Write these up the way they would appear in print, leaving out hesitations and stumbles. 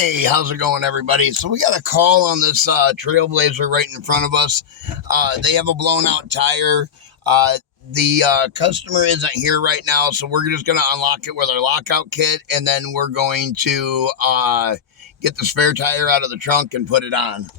Hey, how's it going, everybody? So we got a call on this Trailblazer right in front of us. They have a blown out tire. The customer isn't here right now, so we're just going to unlock it with our lockout kit, and then we're going to get the spare tire out of the trunk and put it on.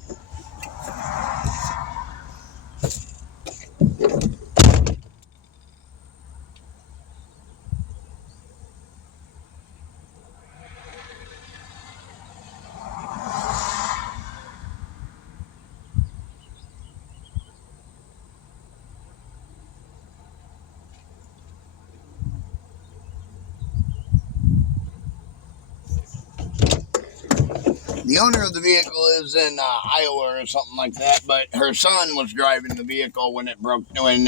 The owner of the vehicle is in Iowa or something like that, but her son was driving the vehicle when it broke, when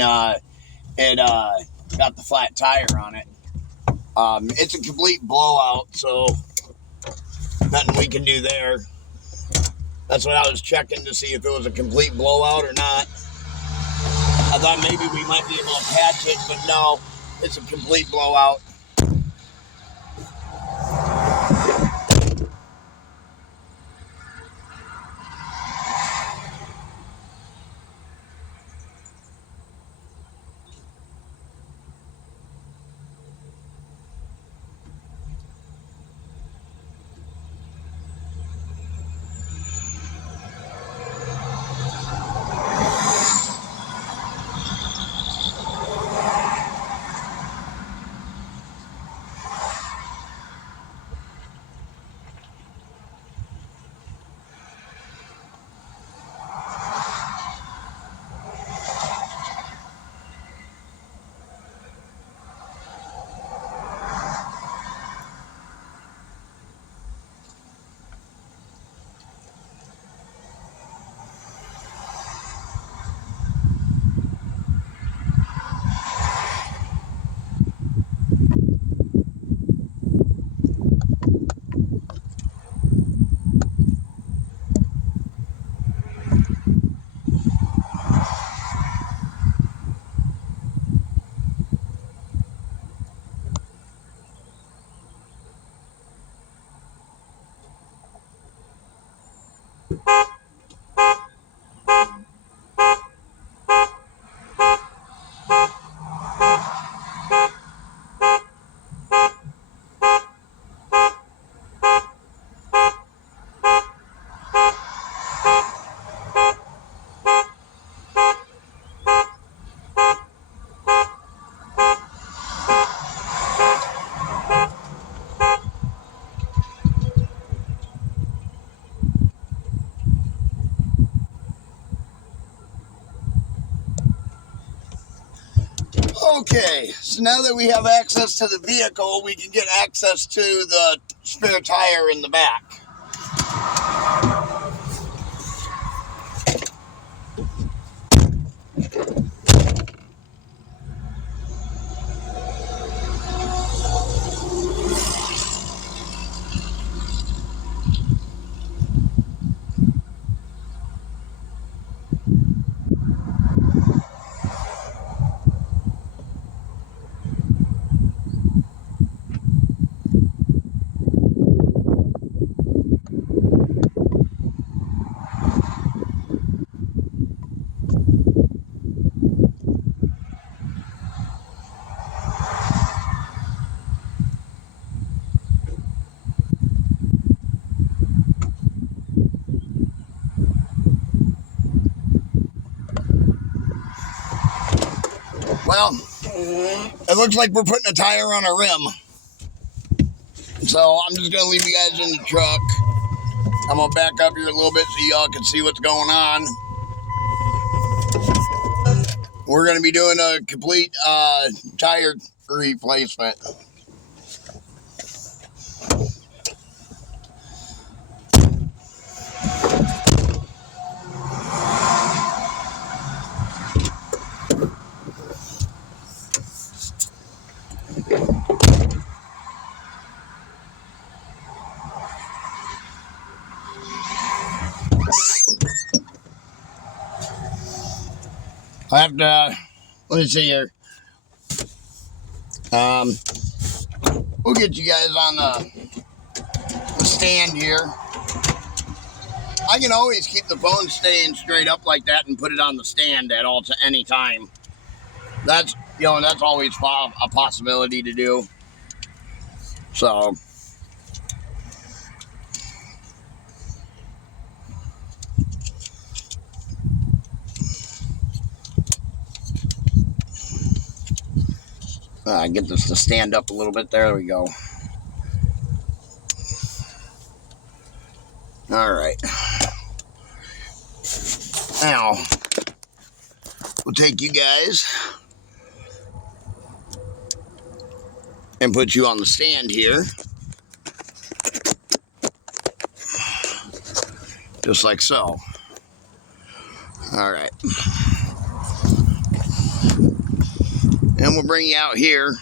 it got the flat tire on it. It's a complete blowout, so nothing we can do there. That's what I was checking to see if it was a complete blowout or not. I thought maybe we might be able to patch it, but no, it's a complete blowout. Okay, so now that we have access to the vehicle, we can get access to the spare tire in the back. Well, it looks like we're putting a tire on a rim. So I'm just going to leave you guys in the truck. I'm going to back up here a little bit so y'all can see what's going on. We're going to be doing a complete tire replacement. I have to, let me see here. We'll get you guys on the stand. stand here. I can always keep the phone staying straight up like that and put it on the stand at any time. That's, you know, that's always a possibility to do. So, get this to stand up a little bit. There we go. All right. Now, we'll take you guys and put you on the stand here. Just like so. All right. And we'll bring you out here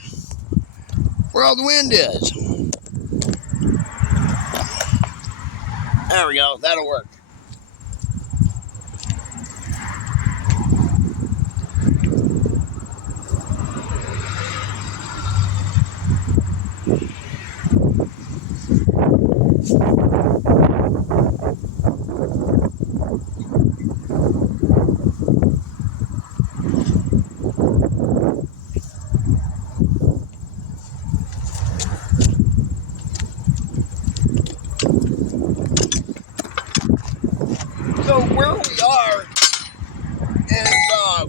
where all the wind is. There we go. That'll work. So where we are is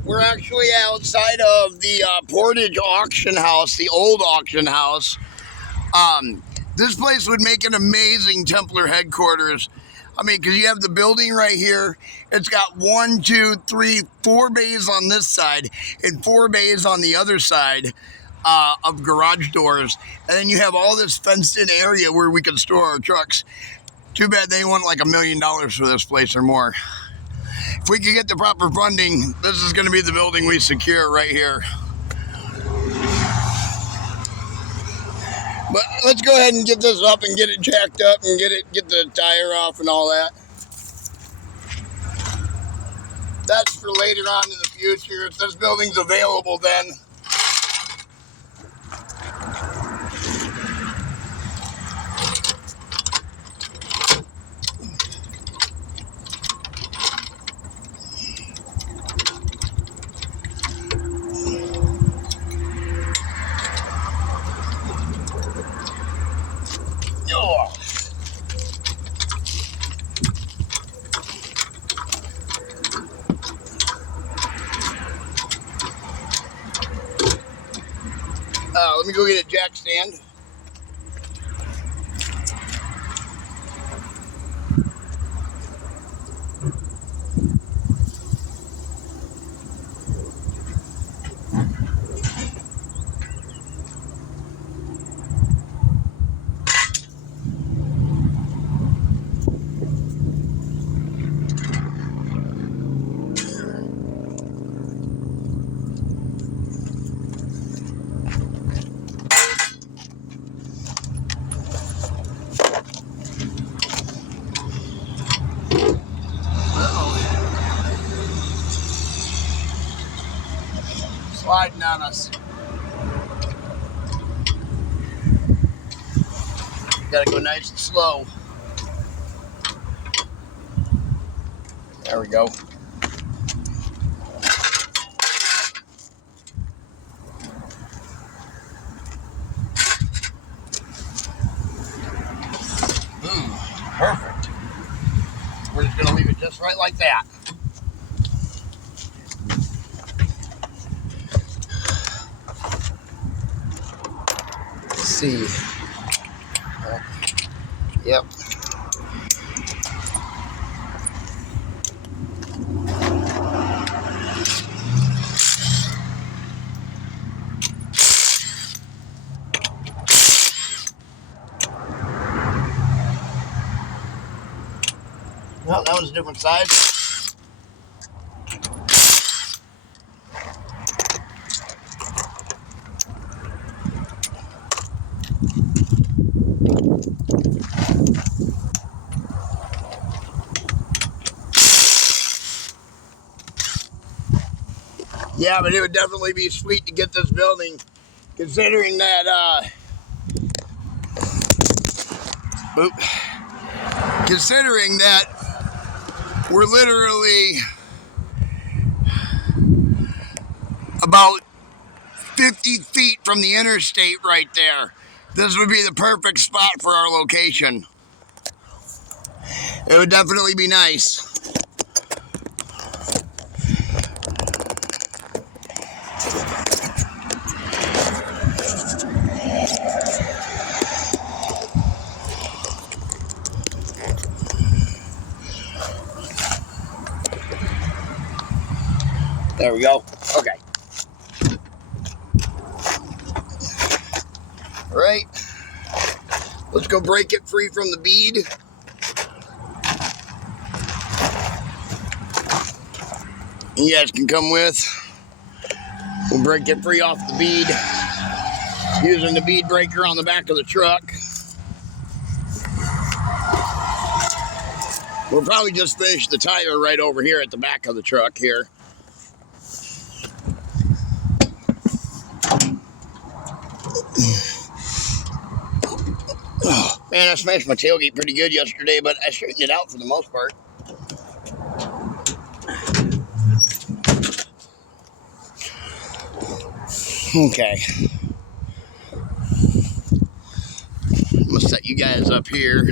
we're actually outside of the Portage auction house, the old auction house. This place would make an amazing Templar headquarters. I mean, because you have the building right here. It's got 1, 2, 3, 4 bays on this side and 4 bays on the other side of garage doors. And then you have all this fenced-in area where we can store our trucks. Too bad they want like $1 million for this place or more. If we could get the proper funding, this is going to be the building we secure right here. But let's go ahead and get this up and get it jacked up and get the tire off and all that. That's for later on in the future. If this building's available then. Let me go get a jack stand. Sliding on us. Gotta go nice and slow. There we go. Perfect. We're just gonna leave it just right like that. See. Yep. Well, that was a different size. Yeah, but it would definitely be sweet to get this building, considering that, considering that we're literally about 50 feet from the interstate right there. This would be the perfect spot for our location. It would definitely be nice. There we go. Okay. All right. Let's go break it free from the bead. You guys can come with. We'll break it free off the bead using the bead breaker on the back of the truck. We'll probably just finish the tire right over here at the back of the truck here. Oh, man, I smashed my tailgate pretty good yesterday, but I straightened it out for the most part. Okay. I'm going to set you guys up here.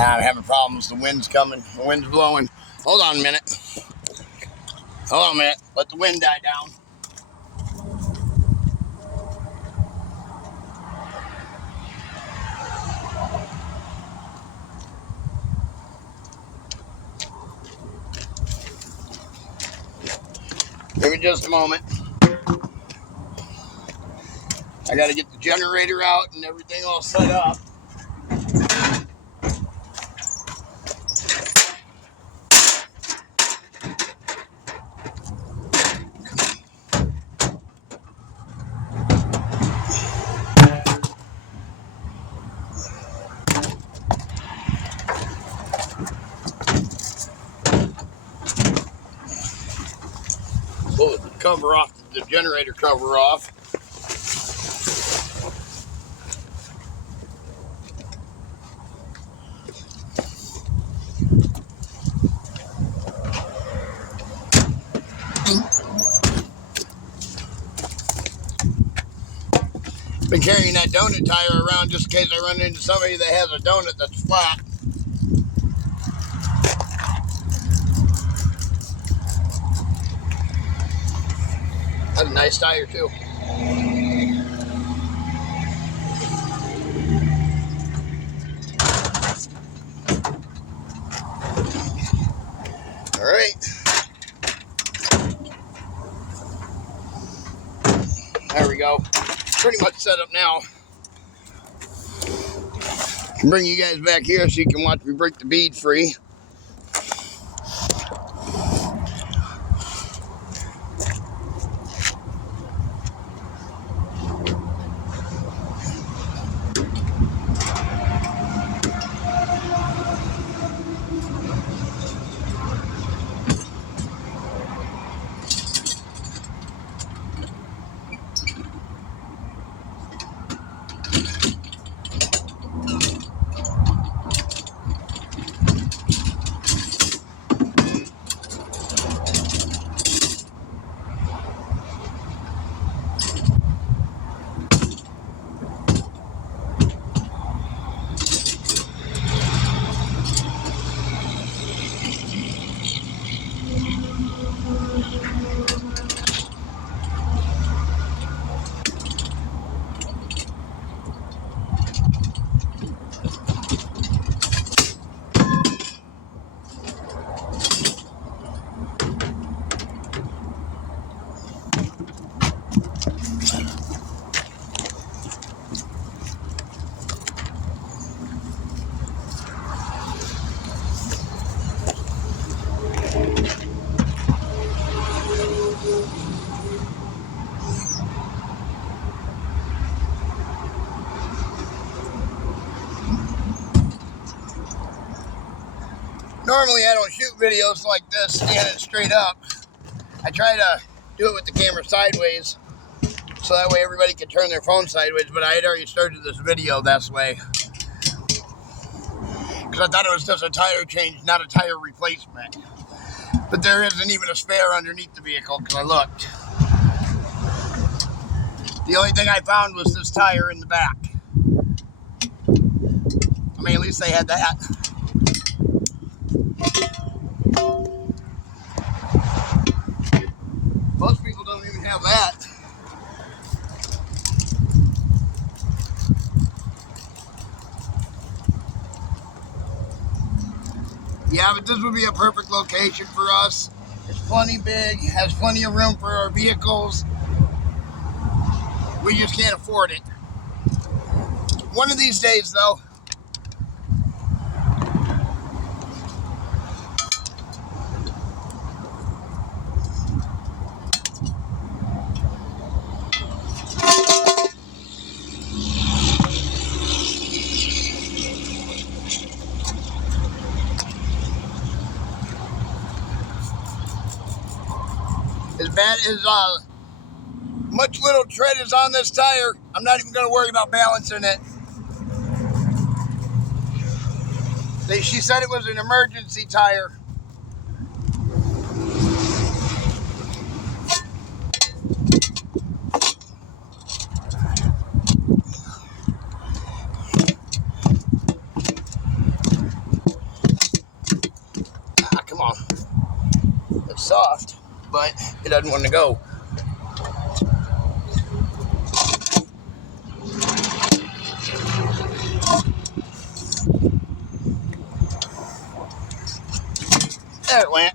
I'm having problems. The wind's coming. The wind's blowing. Hold on a minute. Hold on a minute. Let the wind die down. Give me just a moment. I got to get the generator out and everything all set up. Pull the cover off, the generator cover off. Been carrying that donut tire around just in case I run into somebody that has a donut that's flat. That's a nice tire too. All right. There we go. Pretty much set up now. I'll bring you guys back here so you can watch me break the bead free. Normally I don't shoot videos like this standing straight up, I try to do it with the camera sideways, so that way everybody can turn their phone sideways, but I had already started this video this way. Because I thought it was just a tire change, not a tire replacement. But there isn't even a spare underneath the vehicle, because I looked. The only thing I found was this tire in the back. I mean, at least they had that. Most people don't even have that. Yeah, but this would be a perfect location for us. It's plenty big, has plenty of room for our vehicles. We just can't afford it. One of these days, though. As bad as much little tread is on this tire, I'm not even going to worry about balancing it. She said it was an emergency tire. Ah, come on. It's soft, but it doesn't want to go. There it went.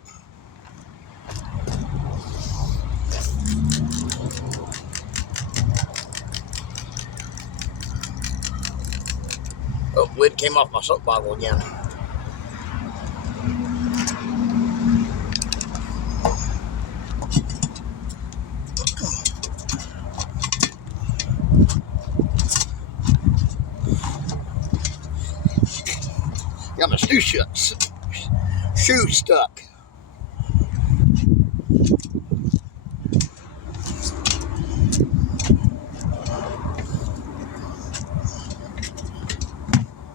Oh, lid came off my soap bottle again. Got my shoe stuck.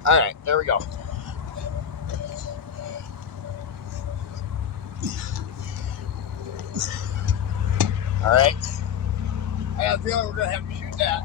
All right, there we go. All right. I got a feeling we're going to have to shoot that.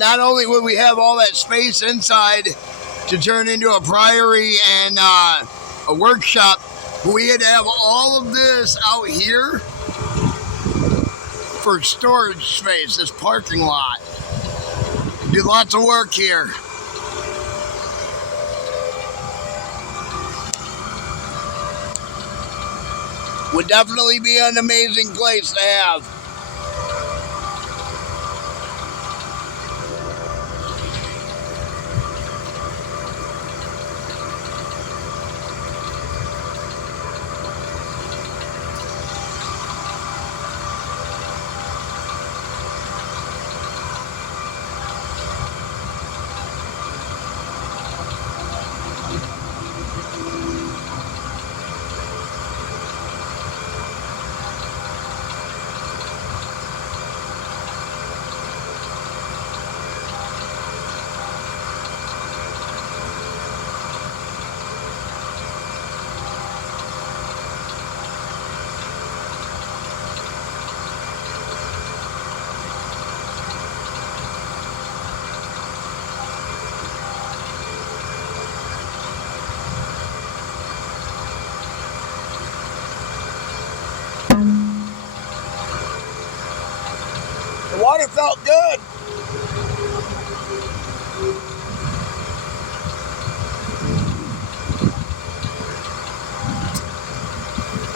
not only would we have all that space inside to turn into a priory and a workshop, but we had to have all of this out here for storage space, this parking lot. Did lots of work here. Would definitely be an amazing place to have. The water felt good.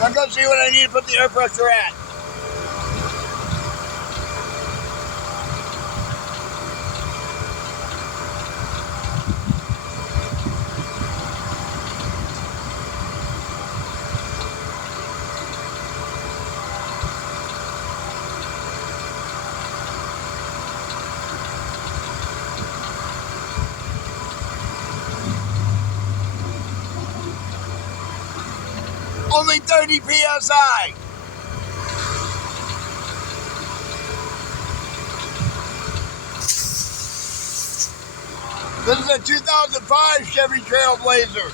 I'm going to see what I need to put the air pressure at. Only 30 PSI. This is a 2005 Chevy Trailblazer.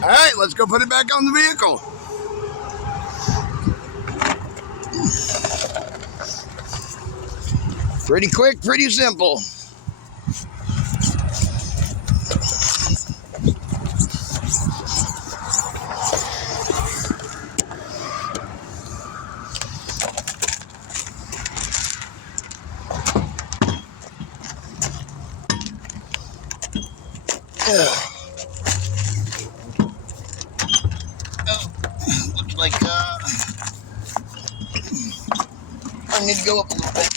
All right, let's go put it back on the vehicle. Pretty quick, pretty simple. Looks like I need to go up a little bit.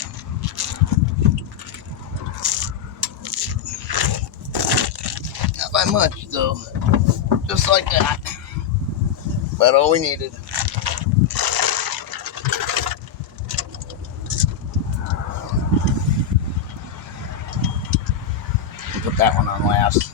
Not by much though, just like that. But all we needed. Put that one on last.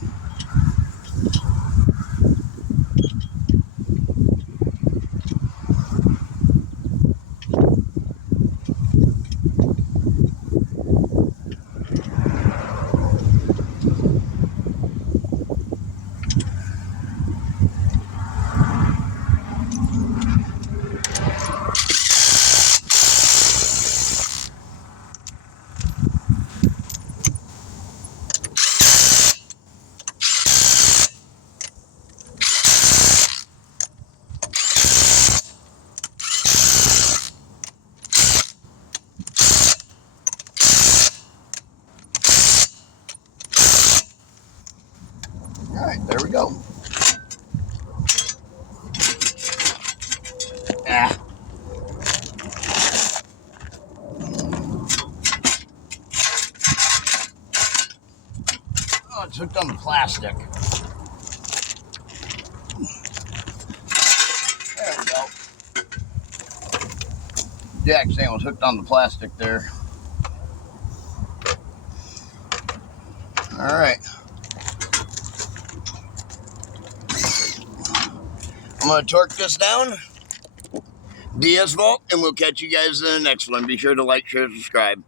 Ah. Oh, it's hooked on the plastic. There we go. Jack saying was hooked on the plastic there. All right. I'm going to torque this down. DS Vault, and we'll catch you guys in the next one. Be sure to like, share, subscribe.